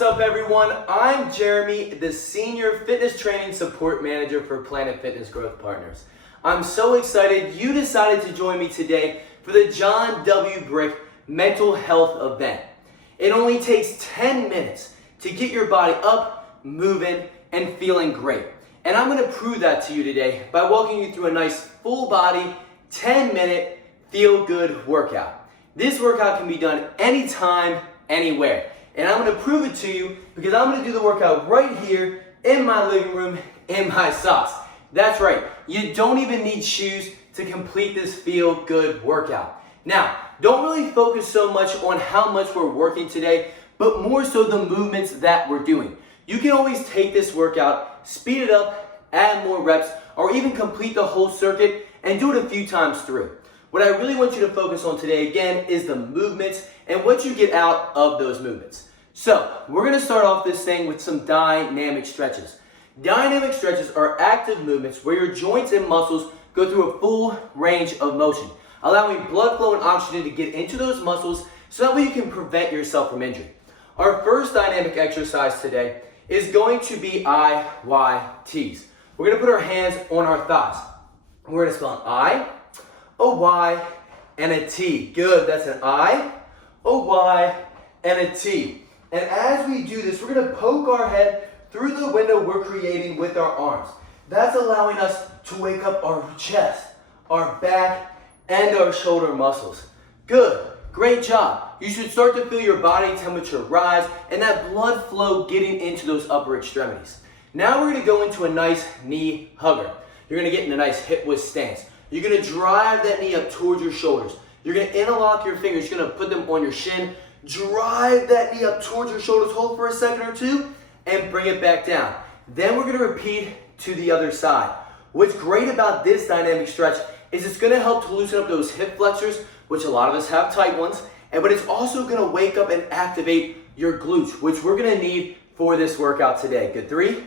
What's up, everyone? I'm Jeremy, the Senior Fitness Training Support Manager for Planet Fitness Growth Partners. I'm so excited you decided to join me today for the John W. Brick Mental Health event. It only takes 10 minutes to get your body up, moving, and feeling great. And I'm going to prove that to you today by walking you through a nice full body, 10-minute, feel-good workout. This workout can be done anytime, anywhere. And I'm going to prove it to you because I'm going to do the workout right here in my living room in my socks. That's right, you don't even need shoes to complete this feel-good workout. Now, don't really focus so much on how much we're working today, but more so the movements that we're doing. You can always take this workout, speed it up, add more reps, or even complete the whole circuit and do it a few times through. What I really want you to focus on today, again, is the movements and what you get out of those movements. So, we're going to start off this thing with some dynamic stretches. Dynamic stretches are active movements where your joints and muscles go through a full range of motion, allowing blood flow and oxygen to get into those muscles so that way you can prevent yourself from injury. Our first dynamic exercise today is going to be IYTs. We're going to put our hands on our thighs. We're going to spell an I, a Y, and a T. Good, that's an I, a Y, and a T. And as we do this, we're going to poke our head through the window we're creating with our arms. That's allowing us to wake up our chest, our back, and our shoulder muscles. Good, great job. You should start to feel your body temperature rise and that blood flow getting into those upper extremities. Now we're going to go into a nice knee hugger. You're going to get in a nice hip width stance. You're going to drive that knee up towards your shoulders. You're going to interlock your fingers. You're going to put them on your shin. Drive that knee up towards your shoulders. Hold for a second or two and bring it back down. Then we're going to repeat to the other side. What's great about this dynamic stretch is it's going to help to loosen up those hip flexors, which a lot of us have tight ones, but it's also going to wake up and activate your glutes, which we're going to need for this workout today. Good, 3,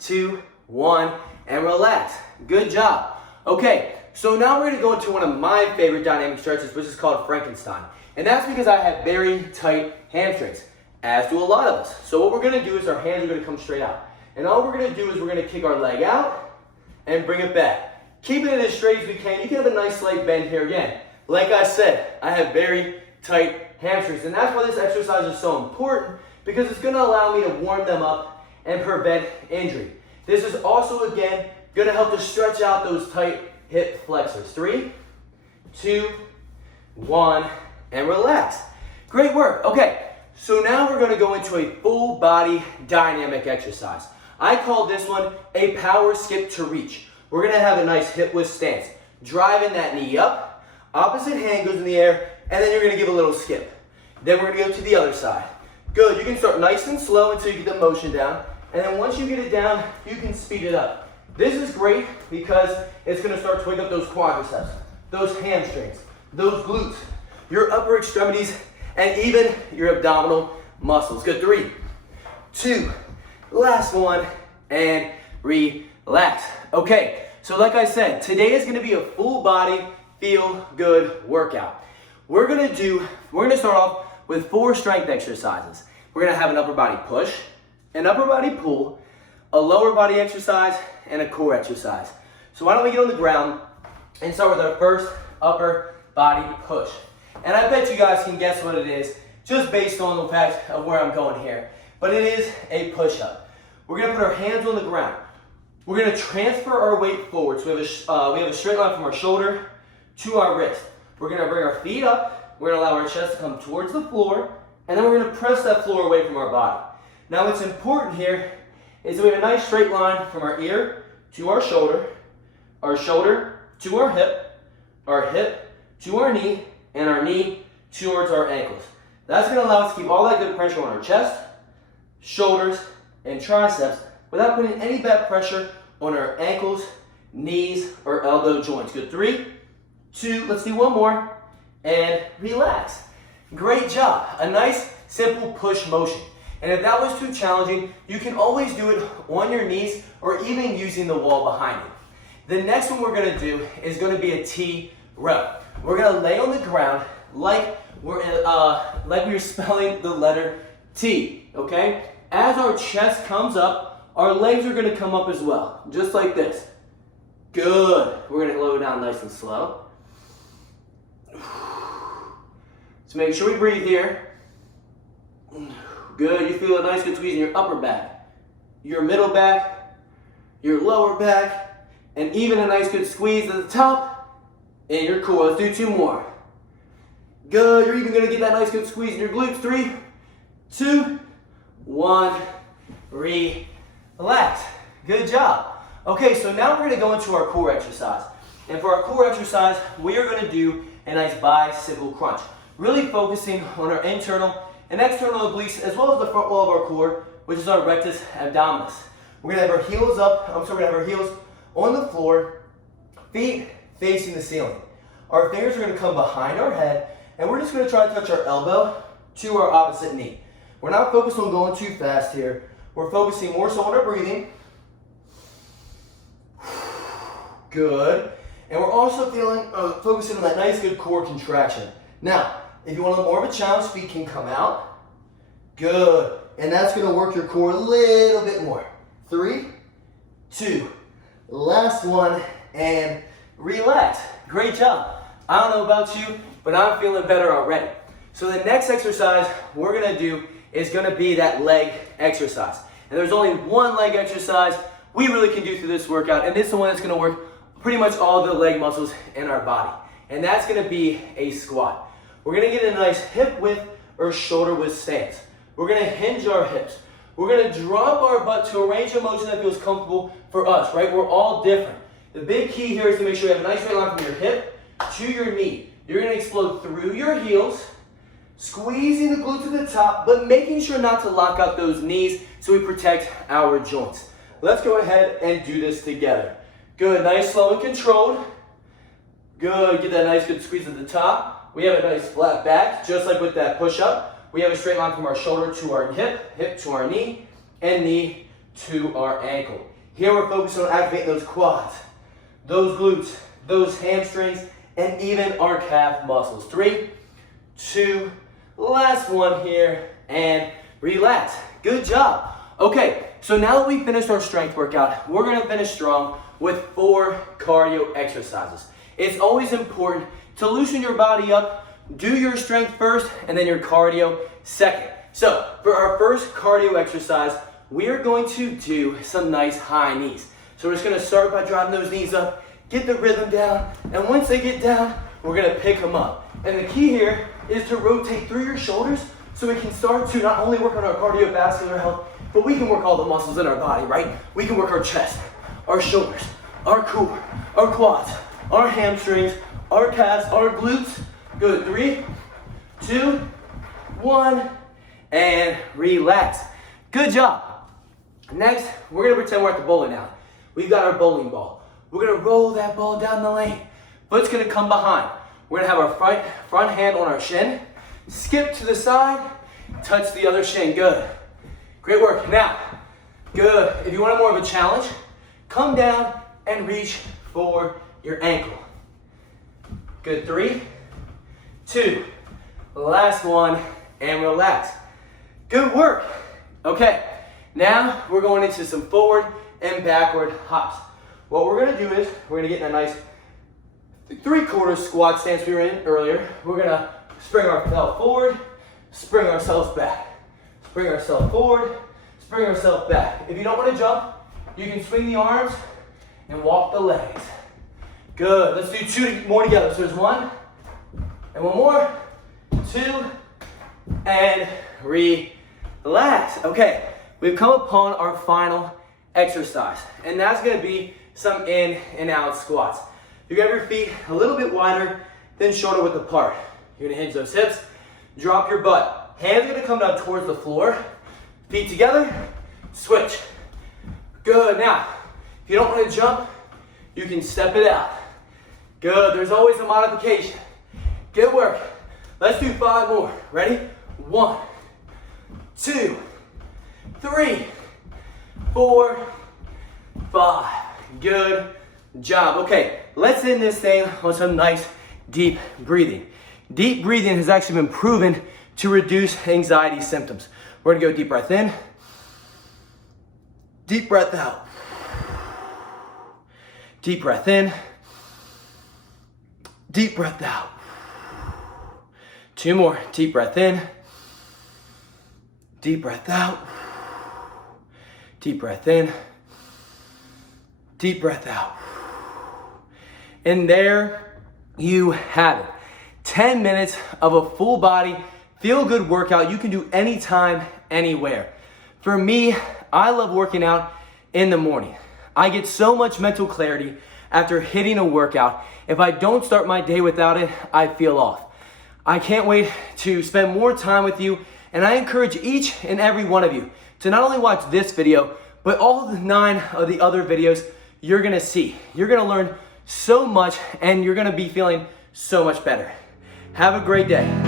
2, 1, and relax. Good job. Okay. So now we're going to go into one of my favorite dynamic stretches, which is called Frankenstein. And that's because I have very tight hamstrings, as do a lot of us. So what we're going to do is our hands are going to come straight out. And all we're going to do is we're going to kick our leg out and bring it back. Keeping it as straight as we can. You can have a nice slight bend here again. Like I said, I have very tight hamstrings. And that's why this exercise is so important, because it's going to allow me to warm them up and prevent injury. This is also, again, going to help to stretch out those tight hip flexors. 3, 2, 1, and relax. Great work. Okay, so now we're going to go into a full body dynamic exercise. I call this one a power skip to reach. We're going to have a nice hip width stance, driving that knee up, opposite hand goes in the air, and then you're going to give a little skip. Then we're going to go to the other side. Good. You can start nice and slow until you get the motion down, and then once you get it down, you can speed it up. This is great because it's going to start to wake up those quadriceps, those hamstrings, those glutes, your upper extremities, and even your abdominal muscles. Good, 3, 2, last one, and relax. Okay, so like I said, today is going to be a full body, feel good workout. We're going to start off with 4 strength exercises. We're going to have an upper body push, an upper body pull, a lower body exercise, and a core exercise. So why don't we get on the ground and start with our first upper body push. And I bet you guys can guess what it is just based on the fact of where I'm going here. But it is a push-up. We're going to put our hands on the ground. We're going to transfer our weight forward. So we have a straight line from our shoulder to our wrist. We're going to bring our feet up. We're going to allow our chest to come towards the floor. And then we're going to press that floor away from our body. Now what's important here is that we have a nice straight line from our ear to our shoulder to our hip to our knee, and our knee towards our ankles. That's going to allow us to keep all that good pressure on our chest, shoulders, and triceps without putting any bad pressure on our ankles, knees, or elbow joints. Good, 3, 2, let's do one more, and relax. Great job. A nice, simple push motion. And if that was too challenging, you can always do it on your knees or even using the wall behind you. The next one we're going to do is going to be a T row. We're going to lay on the ground like we're spelling the letter T. okay? As our chest comes up, our legs are gonna come up as well, just like this. Good. We're gonna lower down nice and slow. So make sure we breathe here. Good, you feel a nice good squeeze in your upper back, your middle back, your lower back, and even a nice good squeeze at the top in your core. Let's do 2 more. Good, you're even gonna get that nice good squeeze in your glutes. 3, 2, 1, relax. Good job. Okay, so now we're gonna go into our core exercise. And for our core exercise, we are gonna do a nice bicycle crunch. Really focusing on our internal and external obliques as well as the front wall of our core, which is our rectus abdominis. We're gonna have our heels up, we're gonna have our heels on the floor, feet facing the ceiling. Our fingers are gonna come behind our head, and we're just gonna try to touch our elbow to our opposite knee. We're not focused on going too fast here. We're focusing more so on our breathing. Good. And we're also focusing on that nice good core contraction. Now, if you want a little more of a challenge, feet can come out. Good. And that's gonna work your core a little bit more. 3, 2, last one, and relax. Great job. I don't know about you, but I'm feeling better already. So the next exercise we're gonna do is gonna be that leg exercise. And there's only one leg exercise we really can do through this workout, and this is the one that's gonna work pretty much all the leg muscles in our body. And that's gonna be a squat. We're gonna get a nice hip width or shoulder width stance. We're gonna hinge our hips. We're gonna drop our butt to a range of motion that feels comfortable for us, right? We're all different. The big key here is to make sure you have a nice straight line from your hip to your knee. You're gonna explode through your heels, squeezing the glutes to the top, but making sure not to lock out those knees so we protect our joints. Let's go ahead and do this together. Good, nice, slow, and controlled. Good, get that nice good squeeze at the top. We have a nice flat back, just like with that push-up. We have a straight line from our shoulder to our hip, hip to our knee, and knee to our ankle. Here we're focusing on activating those quads, those glutes, those hamstrings, and even our calf muscles. 3, 2, last one here, and relax. Good job. Okay, so now that we finished our strength workout, we're gonna finish strong with 4 cardio exercises. It's always important to loosen your body up, do your strength first, and then your cardio second. So for our first cardio exercise, we are going to do some nice high knees. So we're just gonna start by driving those knees up, get the rhythm down, and once they get down, we're gonna pick them up. And the key here is to rotate through your shoulders so we can start to not only work on our cardiovascular health, but we can work all the muscles in our body, right? We can work our chest, our shoulders, our core, our quads, our hamstrings, our calves, our glutes. Good, 3, 2, 1, and relax. Good job. Next, we're gonna pretend we're at the bowling alley. We've got our bowling ball. We're gonna roll that ball down the lane. Foot's gonna come behind. We're gonna have our front hand on our shin, skip to the side, touch the other shin. Good. Great work. Now, good. If you want more of a challenge, come down and reach for your ankle. Good, 3, 2, last one, and relax. Good work. Okay, now we're going into some forward and backward hops. What we're gonna do is, we're gonna get in a nice 3/4 squat stance we were in earlier. We're gonna spring ourselves forward, spring ourselves back. Spring ourselves forward, spring ourselves back. If you don't wanna jump, you can swing the arms and walk the legs. Good, let's do 2 more together. So there's 1, and 1 more, 2, and relax. Okay, we've come upon our final exercise, and that's gonna be some in and out squats. You got your feet a little bit wider than shoulder width apart. You're gonna hinge those hips, drop your butt. Hands are gonna come down towards the floor, feet together, switch. Good, now, if you don't wanna jump, you can step it out. Good, there's always a modification. Good work. Let's do 5 more. Ready? 1, 2, 3, 4, 5. Good job. Okay, let's end this thing on some nice deep breathing. Deep breathing has actually been proven to reduce anxiety symptoms. We're gonna go deep breath in, deep breath out. Deep breath in, deep breath out. 2 more, deep breath in, deep breath out, deep breath in, deep breath out. And there you have it. 10 minutes of a full body, feel good workout you can do anytime, anywhere. For me, I love working out in the morning. I get so much mental clarity after hitting a workout. If I don't start my day without it, I feel off. I can't wait to spend more time with you, and I encourage each and every one of you to not only watch this video, but all the 9 of the other videos you're gonna see. You're gonna learn so much, and you're gonna be feeling so much better. Have a great day.